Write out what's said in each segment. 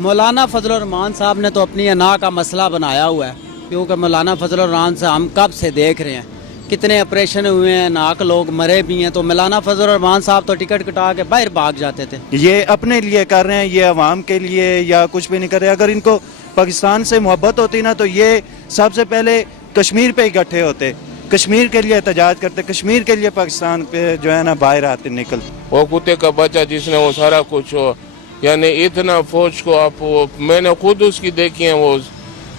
مولانا فضل الرحمان صاحب نے تو اپنی انا کا مسئلہ بنایا ہوا ہے، کیونکہ مولانا فضل الرحمان سے ہم کب سے دیکھ رہے ہیں کتنے آپریشن ہوئے ہیں، ناک لوگ مرے بھی ہیں، تو مولانا فضل الرحمان صاحب تو ٹکٹ کٹا کے باہر بھاگ جاتے تھے۔ یہ اپنے لیے کر رہے ہیں، یہ عوام کے لیے یا کچھ بھی نہیں کر رہے۔ اگر ان کو پاکستان سے محبت ہوتی نا تو یہ سب سے پہلے کشمیر پہ اکٹھے ہوتے، کشمیر کے لیے احتجاج کرتے، کشمیر کے لیے پاکستان پہ جو ہے نا باہر آتے نکل۔ وہ کتے کا بچہ جس نے وہ سارا کچھ ہو، یعنی اتنا فوج کو آپ میں نے خود اس کی دیکھی ہیں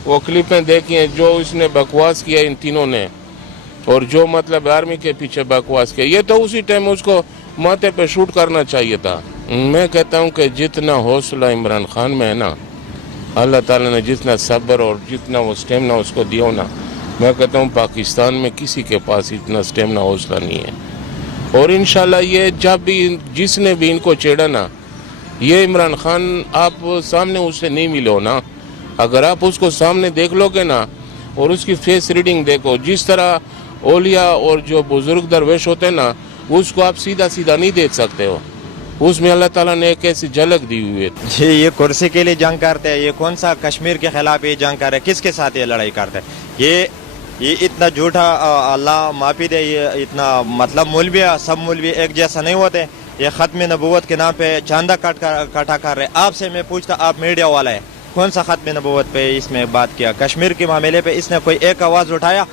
وہ کلپیں دیکھی ہیں جو اس نے بکواس کیا ان تینوں نے، اور جو مطلب آرمی کے پیچھے بکواس کیا، یہ تو اسی ٹائم اس کو ماتھے پہ شوٹ کرنا چاہیے تھا۔ میں کہتا ہوں کہ جتنا حوصلہ عمران خان میں ہے نا، اللہ تعالیٰ نے جتنا صبر اور جتنا وہ سٹیمنا اس کو دیا نا، میں کہتا ہوں پاکستان میں کسی کے پاس اتنا سٹیمنا حوصلہ نہیں ہے۔ اور انشاءاللہ یہ جب بھی جس نے بھی ان کو چھیڑا نا، یہ عمران خان آپ سامنے اس سے نہیں ملو نا، اگر آپ اس کو سامنے دیکھ لو گے نا اور اس کی فیس ریڈنگ دیکھو، جس طرح اولیاء اور جو بزرگ درویش ہوتے ہیں نا، اس کو آپ سیدھا سیدھا نہیں دیکھ سکتے ہو، اس میں اللہ تعالیٰ نے ایک ایسی جھلک دی ہوئی ہے۔ جی یہ کرسی کے لیے جنگ کرتے ہیں، یہ کون سا کشمیر کے خلاف یہ جنگ کر رہے ہیں، کس کے ساتھ یہ لڑائی کرتے ہیں؟ یہ اتنا جھوٹا، اللہ معافی دے، یہ اتنا مطلب مولوی سب مولوی ایک جیسا نہیں ہوتے، یہ ختم نبوت کے نام پہ چاندہ کٹا کر رہے۔ آپ سے میں پوچھتا، آپ میڈیا والا ہے، کون سا ختم نبوت پہ اس میں بات کیا؟ کشمیر کے معاملے پہ اس نے کوئی ایک آواز اٹھایا؟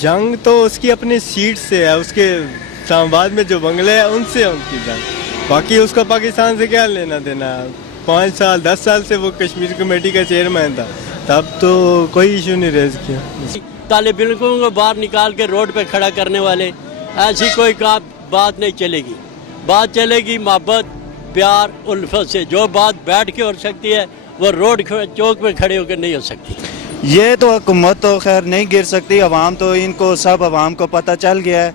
جنگ تو اس کی اپنی سیٹ سے ہے، اس کے اسلام آباد میں جو بنگلے ہیں ان سے ان کی جنگ، باقی اس کا پاکستان سے کیا لینا دینا ہے؟ 5 سال 10 سال سے وہ کشمیر کمیٹی کا چیئرمین تھا، تب تو کوئی ایشو نہیں ریز کیا۔ طالب علموں کو باہر نکال کے روڈ پہ کھڑا کرنے والے، ایسی کوئی بات نہیں چلے گی۔ بات چلے گی محبت، پیار، الفت سے۔ جو بات بیٹھ کے ہو سکتی ہے وہ روڈ چوک پہ کھڑے ہو کے نہیں ہو سکتی۔ یہ تو حکومت تو خیر نہیں گر سکتی، عوام تو ان کو سب عوام کو پتہ چل گیا ہے،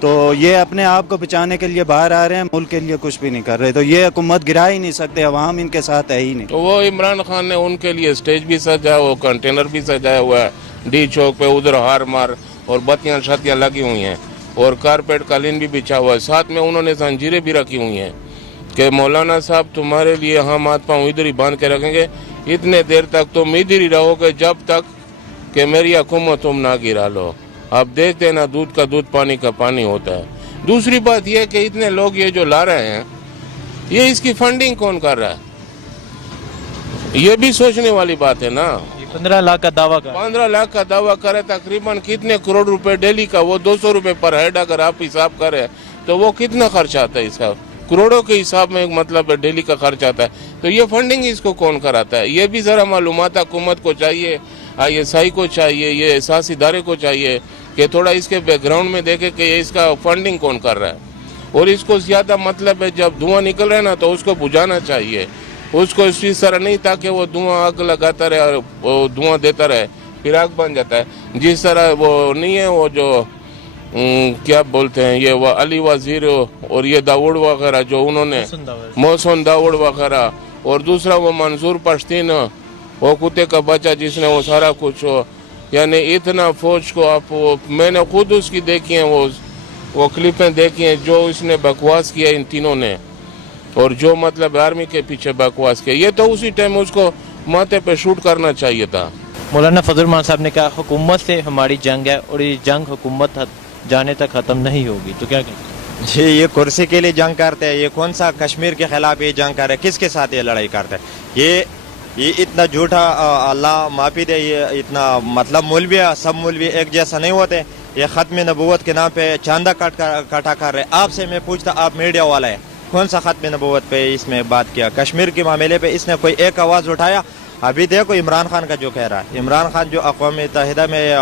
تو یہ اپنے آپ کو بچانے کے لیے باہر آ رہے ہیں، ملک کے لیے کچھ بھی نہیں کر رہے، تو یہ حکومت گرا ہی نہیں سکتے، عوام ان کے ساتھ ہے ہی نہیں۔ تو وہ عمران خان نے ان کے لیے اسٹیج بھی سجایا، وہ کنٹینر بھی سجایا ہوا ہے ڈی چوک پہ، ادھر ہار مار اور بتیاں شتیاں لگی ہوئی ہیں اور کارپیٹ قالین بھی بچھا ہوا ہے، ساتھ میں انہوں نے زنجیریں بھی رکھی ہوئی ہیں کہ مولانا صاحب تمہارے لیے ہم ہاتھ پاؤں ادھر ہی باندھ کے رکھیں گے، اتنے دیر تک تم ادھر ہی رہو گے جب تک کہ میری حکومت تم نہ گرا لو۔ اب دیکھتے نا، دودھ کا دودھ پانی کا پانی ہوتا ہے۔ دوسری بات یہ کہ اتنے لوگ یہ جو لا رہے ہیں، یہ اس کی فنڈنگ کون کر رہا ہے؟ یہ بھی سوچنے والی بات ہے نا۔ 15 لاکھ کا دعویٰ کر 15 لاکھ کا دعویٰ کرے، تقریباً کتنے کروڑ روپے ڈیلی کا، وہ 200 روپے پر ہیڈ اگر آپ حساب کریں تو وہ کتنا خرچ آتا ہے؟ حساب کروڑوں کے حساب میں مطلب ڈیلی کا خرچ آتا ہے، تو یہ فنڈنگ اس کو کون کراتا ہے؟ یہ بھی ذرا معلومات حکومت کو چاہیے، ISI کو چاہیے، یہ احساس ادارے کو چاہیے کہ تھوڑا اس کے بیک گراؤنڈ میں دیکھے کہ اس کا فنڈنگ کون کر رہا ہے، اور اس کو زیادہ مطلب ہے جب دھواں نکل رہا ہے نا تو اس کو بجھانا چاہیے، اس کو اس طرح نہیں تاکہ وہ دھواں آگ لگاتا رہے اور وہ دھواں دیتا رہے، پھر آگ بن جاتا ہے۔ جس طرح وہ نہیں ہے، وہ جو کیا بولتے ہیں، یہ وہ علی وزیر اور یہ داوڑ وغیرہ جو انہوں نے، محسن داوڑ وغیرہ، اور دوسرا وہ منظور پشتین، وہ کتے کا بچہ جس نے وہ سارا کچھ ہو، یعنی اتنا فوج کو آپ میں نے خود اس کی دیکھی ہیں وہ کلپیں دیکھی ہیں جو اس نے بکواس کیا ان تینوں نے، اور جو مطلب آرمی کے پیچھے بکواس کیا، یہ تو اسی ٹائم اس کو ماتھے پہ شوٹ کرنا چاہیے تھا۔ مولانا فضل الرحمان صاحب نے کہا حکومت سے ہماری جنگ ہے اور یہ جنگ حکومت جانے تک ختم نہیں ہوگی، تو کیا کہیں؟ جی یہ کرسی کے لیے جنگ کرتے ہیں، یہ کون سا کشمیر کے خلاف یہ جنگ کر رہے ہیں، کس کے ساتھ یہ لڑائی کرتے ہیں؟ یہ اتنا جھوٹا، اللہ معافی دے، یہ اتنا مطلب مولوی سب مولوی ایک جیسا نہیں ہوتے، یہ ختم نبوت کے نام پہ چاندہ کٹا کر رہے۔ آپ سے میں پوچھتا، آپ میڈیا والا ہے، کون سا ختم نبوت پہ اس میں بات کیا؟ کشمیر کے معاملے پہ اس نے کوئی ایک آواز اٹھایا؟ ابھی دیکھو عمران خان کا جو کہہ رہا ہے، عمران خان جو اقوام متحدہ میں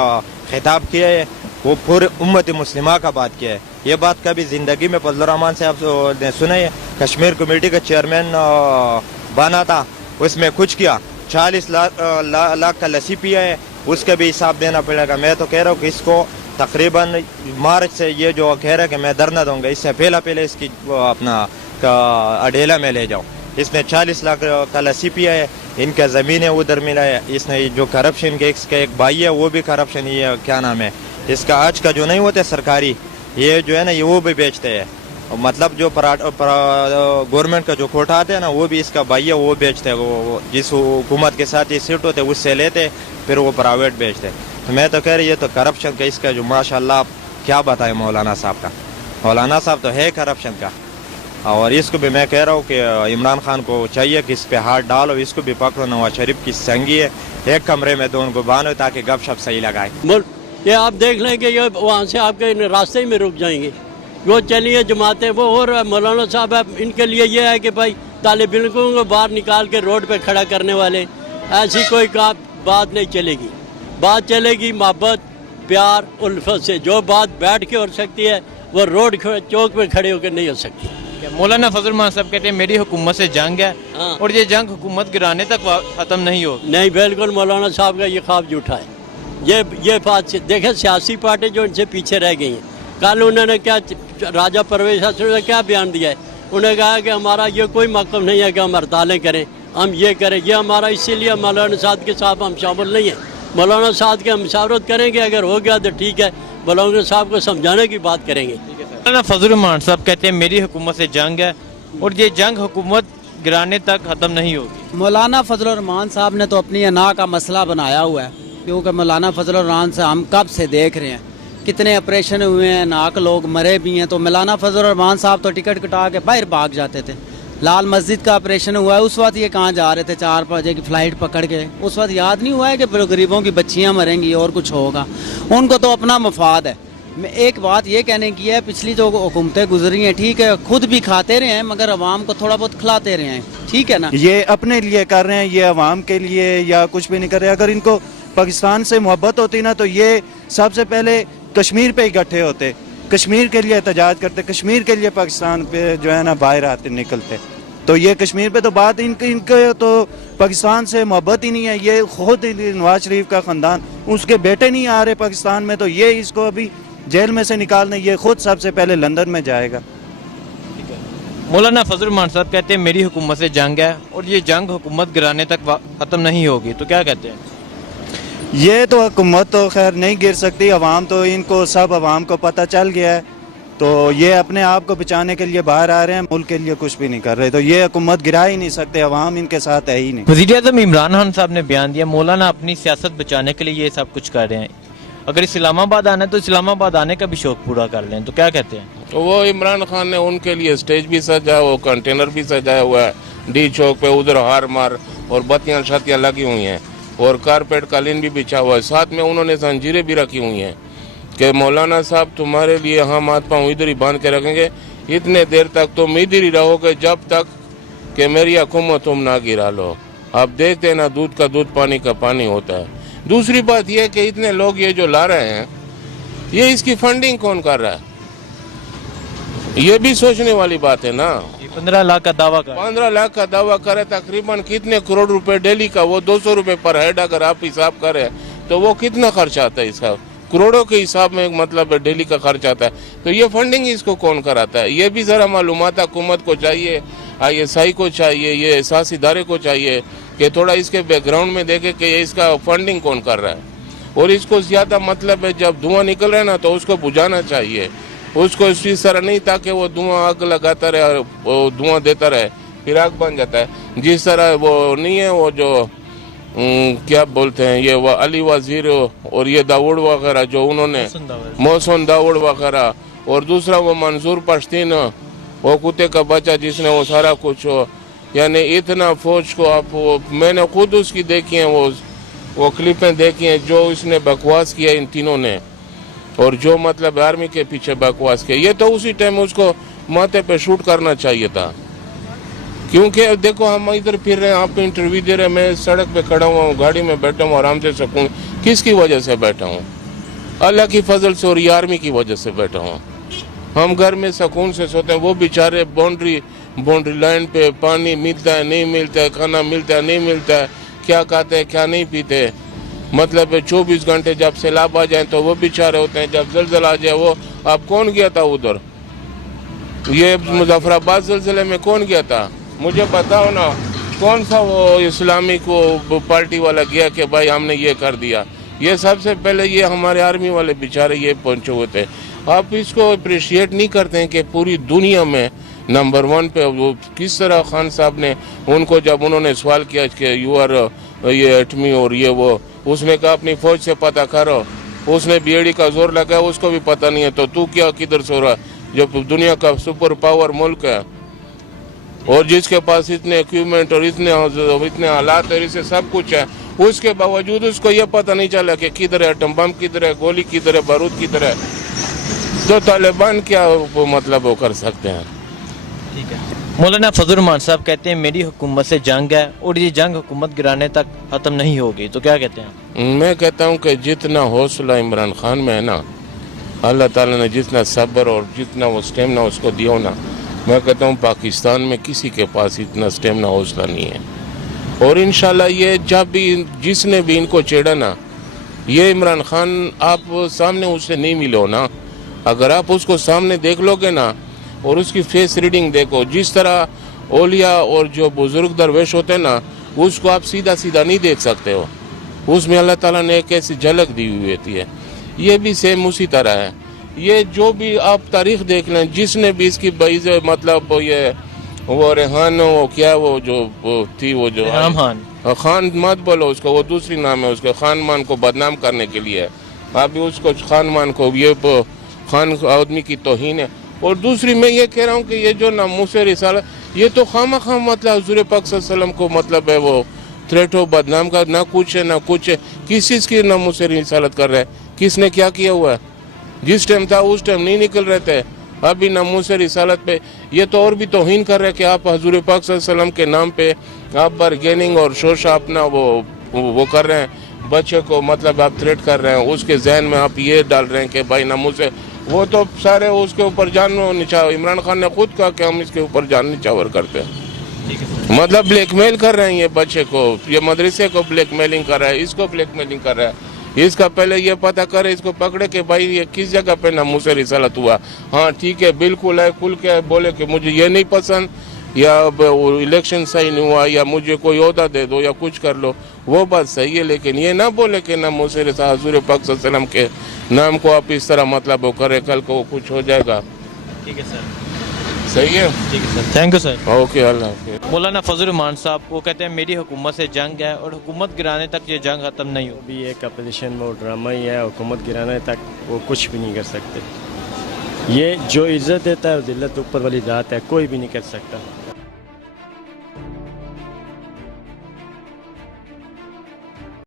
خطاب کیا ہے، وہ پورے امت مسلمہ کا بات کیا ہے۔ یہ بات کبھی زندگی میں فضل الرحمان صاحب نے سنے؟ کشمیر کمیٹی کا چیئرمین بنا تھا، اس میں کچھ کیا، 40 لاکھ کا لسی پیا ہے، اس کا بھی حساب دینا پڑے گا۔ میں تو کہہ رہا ہوں کہ اس کو تقریباً مارچ سے یہ جو کہہ رہا ہے کہ میں دھرنا دوں گا، اس سے پہلے اس کی اپنا اڈیلا میں لے جاؤں۔ اس نے 40 لاکھ کا لسی پیا ہے، ان کا زمینیں ادھر ملا ہے، اس نے جو کرپشن کے اس کا ایک بھائی ہے وہ بھی کرپشن، یہ کیا نام ہے اس کا، آج کا جو نہیں ہوتے سرکاری، یہ جو ہے نا یہ وہ بھی بیچتے ہیں، मतलब जो गवर्नमेंट का जो कोटा आते हैं ना, वो भी इसका भाई है, वो बेचते हैं। वो जिस हुकूमत के साथ ये सीट होते हैं उससे लेते, फिर वो प्राइवेट बेचते। तो मैं तो कह रही है तो करप्शन का इसका जो माशाल्लाह क्या बताएं मौलाना साहब का। मौलाना साहब तो है करप्शन का, और इसको भी मैं कह रहा हूँ कि इमरान खान को चाहिए कि इस पे हाथ डालो, इसको भी पकड़ो। नवाज शरीफ की संगी है, एक कमरे में दोनों को बांधो ताकि गपशप सही लगाए। ये आप देख लें कि ये वहाँ से आपके रास्ते में रुक जाएंगे। वो चलिए जमाते वो और मौलाना साहब इनके लिए ये है कि भाई तालिब इल्मों को बाहर निकाल के रोड पे खड़ा करने वाले, ऐसी कोई बात नहीं चलेगी। बात चलेगी मोहब्बत, प्यार, उल्फत से। जो बात बैठ के हो सकती है वो रोड चौक में खड़े होकर नहीं हो सकती। मौलाना फजल मान साहब कहते हैं मेरी हुकूमत से जंग है, हाँ। और ये जंग हुकूमत गिराने तक खत्म नहीं होगी। नहीं, बिल्कुल मौलाना साहब का ये ख्वाब झूठा है। ये बात से देखें, सियासी पार्टी जो इनसे पीछे रह गई हैं। कल उन्होंने क्या राजा परवेज हसन ने क्या बयान दिया है? उन्होंने कहा कि हमारा ये कोई मकसद नहीं है कि हम हड़तालें करें, हम ये करें, ये हमारा इसीलिए मौलाना साहब के साथ हम शामिल नहीं हैं। मौलाना साहब के हम मुशावरत करेंगे, अगर हो गया तो ठीक है, मौलाना साहब को समझाने की बात करेंगे। मौलाना फजल मान साहब कहते हैं मेरी हुकूमत से जंग है, और ये जंग हुकूमत गिराने तक ख़त्म नहीं होगी। मौलाना फजल रहमान साहब ने तो अपनी अना का मसला बनाया हुआ है, क्योंकि मौलाना फजल रहमान से हम कब से देख रहे हैं, कितने ऑपरेशन हुए हैं, नाक लोग मरे भी हैं। तो मौलाना फजल रहमान साहब तो टिकट कटा के बाहर भाग जाते थे। लाल मस्जिद का ऑपरेशन हुआ है, उस वक्त ये कहाँ जा रहे थे? 4 बजे की फ़्लाइट पकड़ के। उस वक्त याद नहीं हुआ है कि गरीबों की बच्चियाँ मरेंगी और कुछ होगा। उनको तो अपना मफाद है। मैं एक बात ये कहने की है, पिछली जो हुकूमतें गुजरी हैं, ठीक है, खुद भी खाते रहे हैं, मगर अवाम को थोड़ा बहुत खिलाते रहे हैं, ठीक है ना। ये अपने लिए कर रहे हैं, ये अवाम के लिए या कुछ भी नहीं कर रहे। अगर इनको पाकिस्तान से मोहब्बत होती ना, तो ये सबसे पहले कश्मीर पे इकट्ठे होते, कश्मीर के लिए एहतजाज करते, कश्मीर के लिए पाकिस्तान पे जो है ना बाहर आते निकलते। तो ये कश्मीर पे तो बात इनके तो पाकिस्तान से मोहब्बत ही नहीं है। ये खुद नवाज शरीफ का ख़ानदान, उसके बेटे नहीं आ रहे पाकिस्तान में, तो ये इसको अभी जेल में से निकालने ये खुद सबसे पहले लंदन में जाएगा। मौलाना फजल मान साहब कहते हैं मेरी हुकूमत से जंग है, और ये जंग हुकूमत गिराने तक ख़त्म नहीं होगी। तो क्या कहते हैं? ये तो हुकूमत तो खैर नहीं गिर सकती, अवाम तो इनको सब अवाम को पता चल गया है। तो ये अपने आप को बचाने के लिए बाहर आ रहे हैं, मुल्क के लिए कुछ भी नहीं कर रहे। तो ये हुकूमत गिरा ही नहीं सकते, अवाम इनके साथ है ही नहीं। वज़ीर-ए-आज़म इमरान खान साहब ने बयान दिया मौलाना अपनी सियासत बचाने के लिए ये सब कुछ कर रहे हैं, अगर इस्लामाबाद आना है तो इस्लामाबाद आने का भी शौक पूरा कर लें। तो क्या कहते हैं? तो वो इमरान खान ने उनके लिए स्टेज भी सजाया, वो कंटेनर भी सजाया हुआ है डी चौक पे, उधर हार मार और बत्तियां शत्तियां लगी हुई हैं, और कारपेट कालीन भी बिछा हुआ है। साथ में उन्होंने जंजीरें भी रखी हुई हैं कि मौलाना साहब तुम्हारे लिए हम हाथ पाँव इधर ही बांध के रखेंगे, इतने देर तक तुम इधर ही रहोगे जब तक कि मेरी हुकूमत तुम ना गिरा लो। आप देखते हैं ना, दूध का दूध पानी का पानी होता है। दूसरी बात यह कि इतने लोग ये जो ला रहे हैं, ये इसकी फंडिंग कौन कर रहा है, ये भी सोचने वाली बात है ना। 15 लाख का दावा कर 15 लाख का दावा करे, तकरीबन कितने करोड़ रुपए डेली का, वो 200 रुपए पर हेड अगर आप हिसाब करें तो वो कितना खर्च आता है इसका, करोड़ों के हिसाब में मतलब डेली का खर्च आता है। तो ये फंडिंग इसको कौन कराता है, ये भी ज़रा मालूमात हुकूमत को चाहिए, ISI को चाहिए, ये एहसास इदारे को चाहिए कि थोड़ा इसके बैकग्राउंड में देखे कि इसका फंडिंग कौन कर रहा है। और इसको ज़्यादा मतलब है, जब धुआं निकल रहा है ना तो उसको बुझाना चाहिए, उसको इस तरह नहीं ताकि वो धुआं आग लगाता रहे और वो धुआं देता रहे, फिर आग बन जाता है। जिस तरह वो नहीं है, वो जो क्या बोलते हैं, ये वो अली वजीर और ये दाऊद वगैरह जो उन्होंने, मोहसिन दाऊद वगैरह, और दूसरा वो मंसूर पश्तीन, वो कुत्ते का बच्चा जिसने वो सारा कुछ, यानी इतना फौज को आप, मैंने खुद उसकी देखी है, वो क्लिपें देखी हैं जो इसने बकवास किया इन तीनों ने, और जो मतलब आर्मी के पीछे बकवास किया। ये तो उसी टाइम उसको माथे पे शूट करना चाहिए था, क्योंकि देखो हम इधर फिर रहे हैं, आप इंटरव्यू दे रहे हैं, मैं सड़क पे खड़ा हुआ हूँ, गाड़ी में बैठा हूँ, आराम से सकूँ। किसकी वजह से बैठा हूँ? अल्लाह की फजल से और ये आर्मी की वजह से बैठा हूँ। हम घर में सुकून से सोते हैं, वो बेचारे बाउंड्री लाइन पे पानी मिलता है नहीं मिलता है, खाना मिलता है नहीं मिलता है, क्या खाते हैं क्या नहीं पीते, मतलब 24 घंटे जब सैलाब आ जाए तो वो बेचारे होते हैं, जब जलजला आ जाए वो, आप कौन गया था उधर, ये मुजफ्फराबाद जलजले में कौन गया था, मुझे बताओ ना, कौन सा वो इस्लामिक वो पार्टी वाला गया कि भाई हमने ये कर दिया। ये सबसे पहले ये हमारे आर्मी वाले बेचारे ये पहुंचे हुए थे। आप इसको अप्रिशिएट नहीं करते हैं कि पूरी दुनिया में नंबर 1 पे वो किस तरह खान साहब ने उनको जब उन्होंने सवाल किया कि यू आर ये एटमी और ये वो, उसने कहा अपनी फौज से पता करो, उसने बीएडी का जोर लगाया, उसको भी पता नहीं है, तो तू क्या किधर सो रहा, जब दुनिया का सुपर पावर मुल्क है और जिसके पास इतने इक्विपमेंट और इतने हालात और इसे सब कुछ है, उसके बावजूद उसको ये पता नहीं चला कि किधर है एटम बम, किधर है गोली, किधर है बारूद, किधर है, तो तालिबान क्या वो मतलब वो कर सकते हैं। ठीक है। मौलाना फजल रहमान साहब कहते हैं मेरी हुकूमत से जंग है और ये जंग हुकूमत गिराने तक ख़त्म नहीं होगी, तो क्या कहते हैं? मैं कहता हूँ कि जितना हौसला इमरान खान में है ना, अल्लाह ताला ने जितना सब्र और जितना वो स्टेमिना उसको दिया ना, मैं कहता हूँ पाकिस्तान में किसी के पास इतना स्टेमिना हौसला नहीं है। और इंशाल्लाह ये जब भी जिसने भी इनको छेड़ा ना, ये इमरान खान आप सामने उससे नहीं मिले हो ना, अगर आप उसको सामने देख लोगे ना और उसकी फेस रीडिंग देखो, जिस तरह ओलिया और जो बुजुर्ग दरवेश होते हैं ना, उसको आप सीधा सीधा नहीं देख सकते हो, उसमें अल्लाह ताला ने एक ऐसी झलक दी हुई होती है। ये भी सेम उसी तरह है। ये जो भी आप तारीख देख लें, जिसने भी इसकी बाइज़ मतलब ये वो रेहान वो क्या वो जो वो थी वो जो खान मत बोलो उसको, वो दूसरी नाम है उसका, खान मान को बदनाम करने के लिए अभी उसको खान मान को ये खान आदमी की तौहीन है। और दूसरी मैं ये कह रहा हूँ कि ये जो नामूस रिसालत, ये तो खामा खाम मतलब हुज़ूर पाक सल्लल्लाहु अलैहि वसल्लम को मतलब है वो थ्रेट हो बदनाम का, ना कुछ है ना कुछ है। किस चीज़ की नामूस रिसालत कर रहा है, किसने क्या किया हुआ है? जिस टाइम था उस टाइम नहीं निकल रहे थे, अभी नामूस रिसालत पे ये तो और भी तौहीन कर रहे हैं कि आप हुज़ूर पाक सल्लल्लाहु अलैहि वसल्लम के नाम पे आप बारगेनिंग और शोशा अपना वो कर रहे हैं, बच्चे को मतलब आप थ्रेट कर रहे हैं, उसके जहन में आप ये डाल रहे हैं कि भाई नामूस है, वो तो सारे उसके ऊपर जान निछावर, इमरान खान ने खुद कहा कि हम इसके ऊपर जान निछावर करते हैं, मतलब ब्लैकमेल कर रहे हैं ये बच्चे को, ये मदरसे को ब्लैकमेलिंग कर रहा है, इसको ब्लैकमेलिंग कर रहा है। इसका पहले ये पता करे, इसको पकड़े कि भाई ये किस जगह पे नामूस रिसालत हुआ। हाँ ठीक है, बिल्कुल है, खुल के बोले कि मुझे ये नहीं पसंद, या इलेक्शन सही नहीं हुआ, या मुझे कोई ओहदा दे दो, या कुछ कर लो, वो बात सही है, लेकिन ये ना बोले कि नामूस रिसालत हुज़ूर पाक सल्लल्लाहु अलैहि वसल्लम के नाम को आप इस तरह मतलब वो करे, कल को कुछ हो जाएगा। ठीक है सर, सही है, ठीक है sir, thank you sir. Okay, अल्लाह हाफ़िज़। मौलाना फजल रहमान साहब वो कहते हैं मेरी हुकूमत से जंग है और हुकूमत गिराने तक ये जंग ख़त्म नहीं होगी। भी एक अपोजिशन में वो ड्रामा ही है, हुकूमत गिराने तक वो कुछ भी नहीं कर सकते। ये जो इज़्ज़त देता है, जिल्लत ऊपर वाली ज़ात है, कोई भी नहीं कर सकता।